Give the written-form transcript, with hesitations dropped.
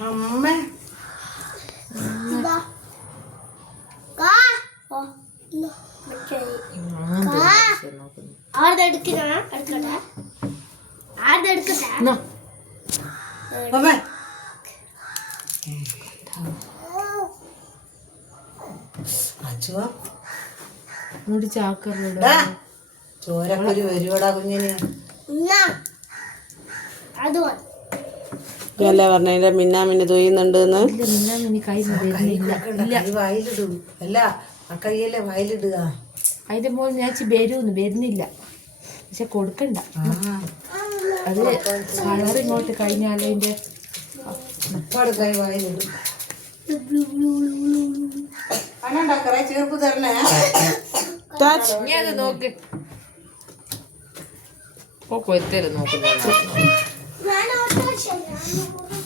അമ്മ മുടി ചാക്കറ ചോരക്കൊരു വരുവടാ കുഞ്ഞിന്. അല്ലേ പറഞ്ഞ മിന്നാമിന് തൊയ്യുന്നുണ്ട് കൈ വായിലിടും. അല്ല ആ കൈയല്ലേ വായിലിടുക. അതിന്റെ മോൾ ഞാൻ വരുന്നില്ല, പക്ഷെ കൊടുക്കണ്ട. അത് കളർ ഇങ്ങോട്ട് കഴിഞ്ഞാൽ അതിന്റെ കൈ വായിലിടും. പണണ്ടാക്കറ ചേർപ്പ് തരണേ. നീ അത് നോക്ക്. കൊത്തല് നോക്കുന്നു.